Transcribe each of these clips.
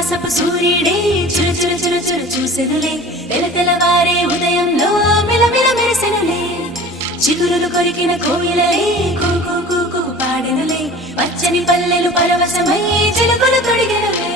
మాసపు సూర్యుడే చుర చుర చుర చుర చూసెనులే తెలతెలవారే ఉదయంలో మిలమిల మెరిసెనులే చిగురులు కొరికిన కోయిలలే కూకు కూకు పాడెనులే పచ్చని పల్లెలు పరవశమై చిలుకలు తొడిగెనులే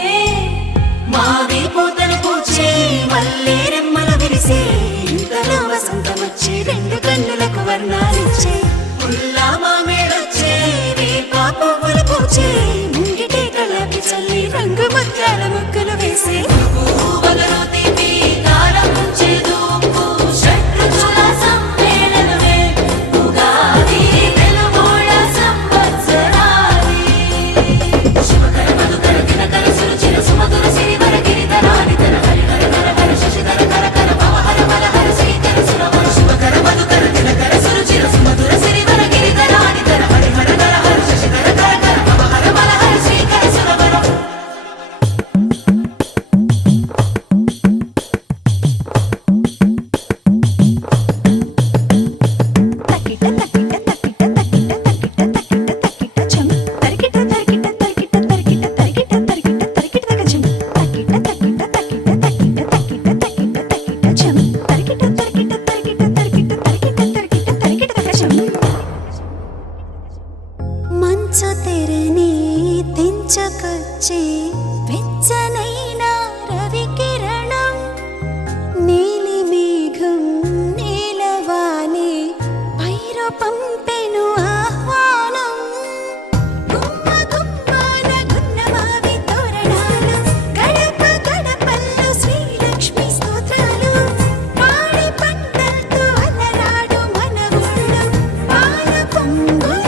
మావి పూతలు పూచే మల్లె రెమ్మల విరిసే ఇంతలో వసంతమొచ్చే రెండు కన్నులకు వర్ణాలిచ్చే పుల్లా మామిడొచ్చే వేప పువ్వులు పూచే ముంగిటే కళ్ళకి చల్లి రంగు ముత్యాల ముగ్గులు వేసే పువ్వులలో తీపి కారం చేదు ఉప్పు షడ్రుచుల సమ్మేళనమే ఉగాది తెలుగోళ్ళ సంవత్సరాది శుభకర మధుకర దినకర సురుచిర సుమధుర సిరివర గిరిధరాని తర హరిహర హర హర శశిధర కర కర భవహర బలహర శ్రీకర సురవర శుభకర మధుకర దినకర సురుచిర సుమధుర సిరివర గిరిధరాని తర హరిహర హర హర శశిధర కర కర భవహర బలహర శ్రీకర సురవర మంచు తెరని తెంచుకొచ్చే వెచ్చనైన రవి కిరణం నీలి మేఘం నీలవాలే పైరు పంపెను ఆహ్వానం గుమ్మ గుమ్మాన గున్నమావి తోరణాలు గడప గడపల్లో శ్రీలక్ష్మి స్తోత్రాలు పాడి పంటలతో అలరాడు మన ఊళ్ళో పాల పొంగుల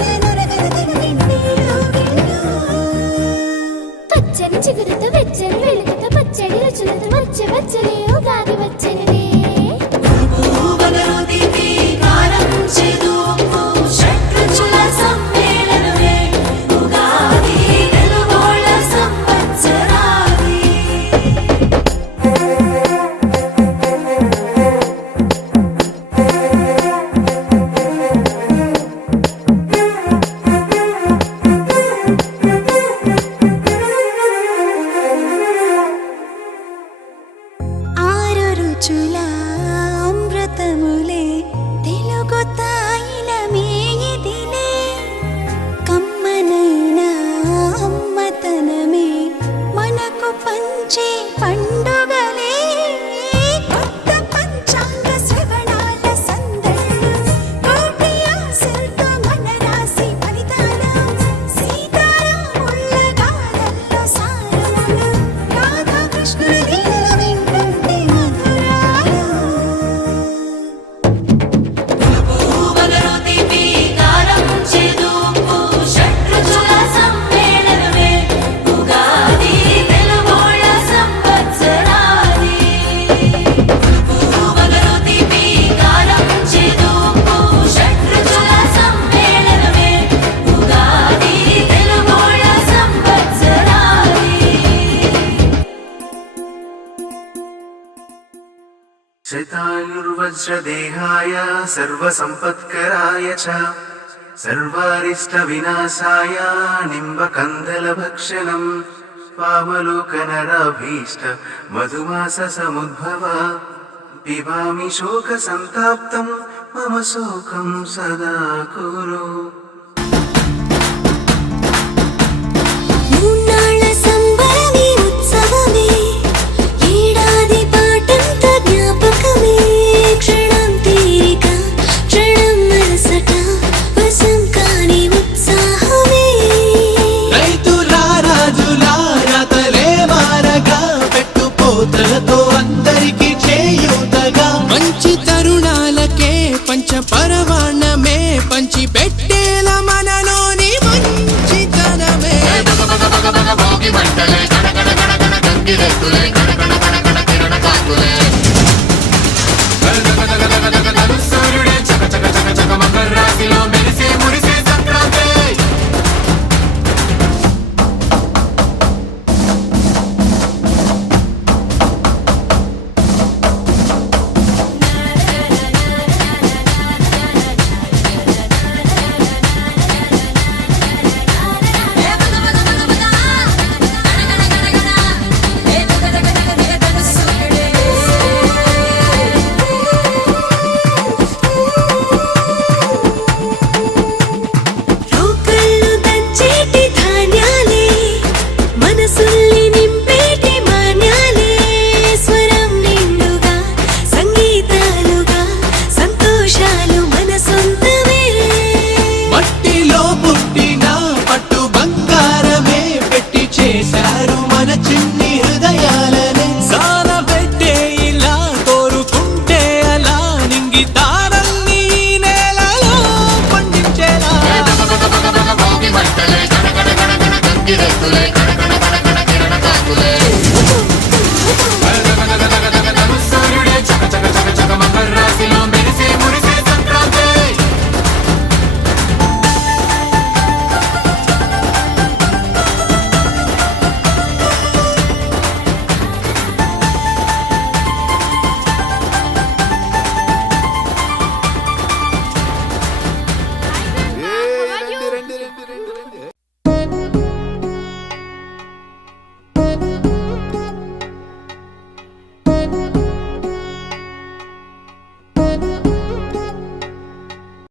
పచ్చని చిగురుతో వెచ్చని వెలుగుతో పచ్చడి రుచులతో వచ్చే వచ్చలే ఉగాది వచ్చనిలే పువ్వులలో తీపి కారం చేదు ఉప్పు షడ్రుచుల సమ్మేళనమే ఉగాది తెలుగోళ్ళ సంవత్సరాది ఆరు రుచుల అమృతములే తెలుగు తాయిలమే ఇదిలే కమ్మనైన అమ్మతనమే మనకు పంచే పండుగలే కొత్త పంచాంగ శ్రవణాల సందళ్ళు కోటి ఆశలతో మన రాశి ఫలితాలు సీతారాముళ్ళ గాథల్లో సారములు రాధాకృష్ణుల లీలల వింటుంటే మధురాలు పువ్వులలో తీపి కారం చేదు ఉప్పు షడ్రుచుల సమ్మేళనమే ఉగాది తెలుగోళ్ళ సంవత్సరాది పువ్వులలో తీపి కారం చేదు ఉప్పు షడ్రుచుల సమ్మేళనమే ఉగాది తెలుగోళ్ళ సంవత్సరాది శతాయుర్వజ్రదేహాయ సర్వసంపత్కరాయ చ సర్వారిష్టవినాశాయ నింబకందలభక్షణం పావలోకనరాభీష్ట మధుమాససముద్భవ పిబామి శోకసంతాప్తం మమ శోకం సదా కురు మూన్నాళ్ళ సంబరమే ఉత్సవమే ఏడాది పాటంత జ్ఞాపకమే క్షణం తీరిక క్షణం మరసట వశం కాని ఉత్సాహమే రైతులా రాజులా రాతలే మారగా పెట్టుపోతలతో అందరికి చేయూతగా మంచి తరుణాలకే పంచ పరవాణమే పంచి పెట్టేల మనలోని మంచితనమే భోగి మంటలే గణ గణ గణ గణ గంగిరెద్దులే